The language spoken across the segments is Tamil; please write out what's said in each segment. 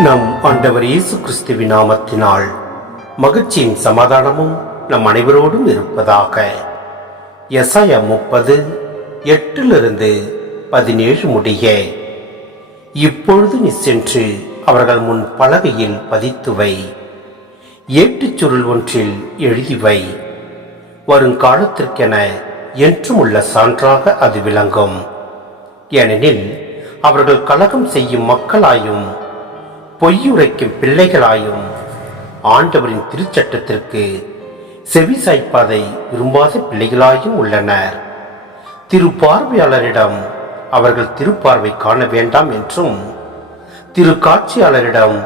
நம் ஆண்டவர் இயேசு கிறிஸ்துவின் நாமத்தினால் மகிழ்ச்சியும் சமாதானமும் நம் அனைவரோடும் இருப்பதாக. எசாயா 30:8-17 முடிய. இப்பொழுது நீ சென்று அவர்கள் முன் பலகையில் பதித்துவை, ஏட்டுச் சுருள் ஒன்றில் எழுதிவை. வருங்காலத்திற்கென என்றும் உள்ள சான்றாக அது விளங்கும். ஏனெனில் அவர்கள் கலகம் செய்யும் மக்களாயும் பொய்யுரைக்கும் பிள்ளைகளாயும் ஆண்டவரின் திருச்சட்டத்திற்கு செவிசாய்ப்பதை விரும்பாத பிள்ளைகளாயும் உள்ளனர். திருப்பார்வையாளரிடம் அவர்கள் திருப்பார்வை காண வேண்டாம் என்றும், திருக்காட்சியாளரிடம்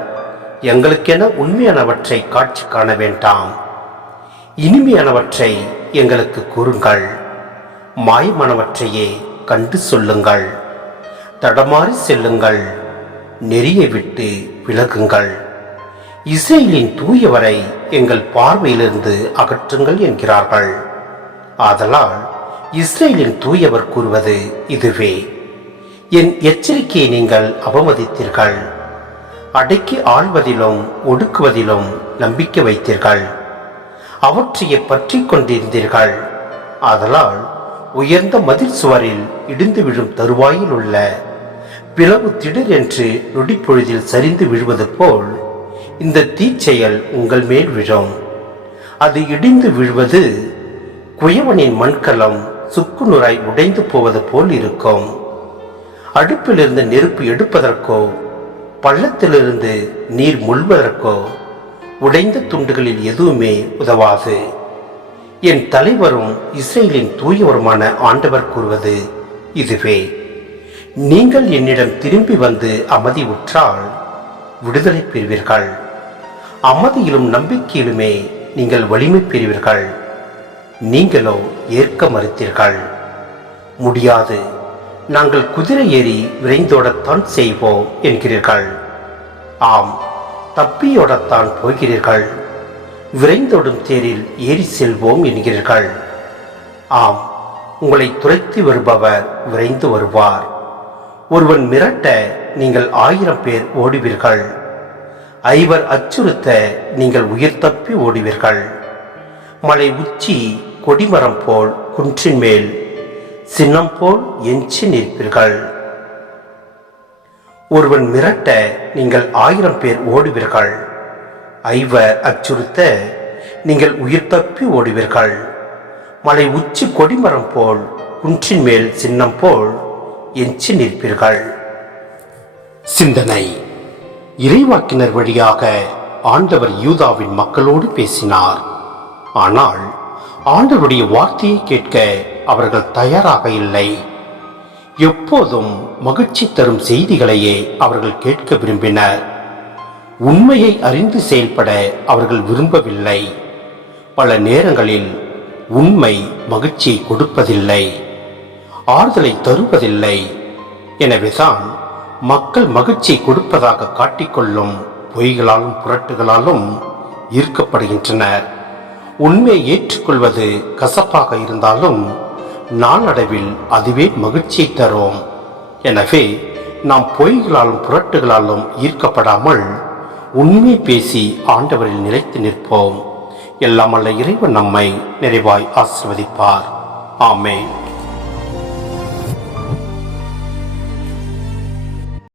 எங்களுக்கென உண்மையானவற்றை காட்சி காண வேண்டாம், இனிமையானவற்றை எங்களுக்கு கூறுங்கள், மாயமானவற்றையே கண்டு சொல்லுங்கள், தடமாறி செல்லுங்கள், நெறியை விட்டு விலகுங்கள், இஸ்ரேலின் தூயவரை எங்கள் பார்வையிலிருந்து அகற்றுங்கள் என்கிறார்கள். ஆதலால் இஸ்ரேலின் தூயவர் கூறுவது இதுவே: என் எச்சரிக்கையை நீங்கள் அவமதித்தீர்கள், அடக்கி ஆள்வதிலும் ஒடுக்குவதிலும் நம்பிக்கை வைத்தீர்கள், அவற்றையே பற்றி கொண்டிருந்தீர்கள். ஆதலால் உயர்ந்த மதில் சுவரில் இடிந்து விழும் தருவாயில் உள்ள பிளவு திடீர் என்று நொடிப்பொழுதில் சரிந்து விழுவது போல் இந்த தீச்செயல் உங்கள் மேல் விழும். அது இடிந்து விழுவது குயவனின் மண்கலம் சுக்குநூறாய் உடைந்து போவது போல் இருக்கும். அடுப்பிலிருந்து நெருப்பு எடுப்பதற்கோ பள்ளத்திலிருந்து நீர் முள்வதற்கோ உடைந்த துண்டுகளில் எதுவுமே உதவாது. என் தலைவரும் இஸ்ரேலின் தூயவருமான ஆண்டவர் கூறுவது இதுவே: நீங்கள் என்னிடம் திரும்பி வந்து அமைதி உற்றால் விடுதலை பெறுவீர்கள், அமைதியிலும் நம்பிக்கையிலுமே நீங்கள் வலிமை பெறுவீர்கள். நீங்களோ ஏற்க மறுத்தீர்கள். முடியாது, நாங்கள் குதிரை ஏறி விரைந்தோடத்தான் செய்வோம் என்கிறீர்கள். ஆம், தப்பியோடத்தான் போகிறீர்கள். விரைந்தோடும் தேரில் ஏறி செல்வோம் என்கிறீர்கள். ஆம், உங்களை துரைத்து வருபவர் விரைந்து வருவார். ஒருவன் மிரட்ட நீங்கள் 1000 பேர் ஓடுவீர்கள். 5 அச்சுறுத்த நீங்கள் உயிர் தப்பி ஓடுவீர்கள். மலை உச்சி கொடிமரம் போல் குன்றின் மேல் சின்னம் போல் எஞ்சி நிற்பீர்கள். ஒருவன் மிரட்ட நீங்கள் 1000 பேர் ஓடுவீர்கள். 5 அச்சுறுத்த நீங்கள் உயிர் தப்பி ஓடுவீர்கள். மலை உச்சி கொடிமரம் போல் குன்றின் மேல் சின்னம் போல் எஞ்சி நிற்பீர்கள். சிந்தனை: இறைவாக்கினர் வழியாக ஆண்டவர் யூதாவின் மக்களோடு பேசினார். ஆனால் ஆண்டவருடைய வார்த்தையை கேட்க அவர்கள் தயாராக இல்லை. எப்போதும் மகிழ்ச்சி தரும் செய்திகளையே அவர்கள் கேட்க விரும்பினர். உண்மையை அறிந்து செயல்பட அவர்கள் விரும்பவில்லை. பல நேரங்களில் உண்மை மகிழ்ச்சியை கொடுப்பதில்லை, ஆறுதலை தருவதில்லை. எனவேதான் மக்கள் மகிழ்ச்சியை கொடுப்பதாக காட்டிக்கொள்ளும் பொய்களாலும் புரட்டுகளாலும் ஈர்க்கப்படுகின்றனர். உண்மையை ஏற்றுக்கொள்வது கசப்பாக இருந்தாலும் நாளடைவில் அதுவே மகிழ்ச்சியை தரும். எனவே நாம் பொய்களாலும் புரட்டுகளாலும் ஈர்க்கப்படாமல் உண்மை பேசி ஆண்டவரில் நிலைத்து நிற்போம். எல்லாம் வல்ல இறைவன் நம்மை நிறைவாய் ஆசீர்வதிப்பார். ஆமென்.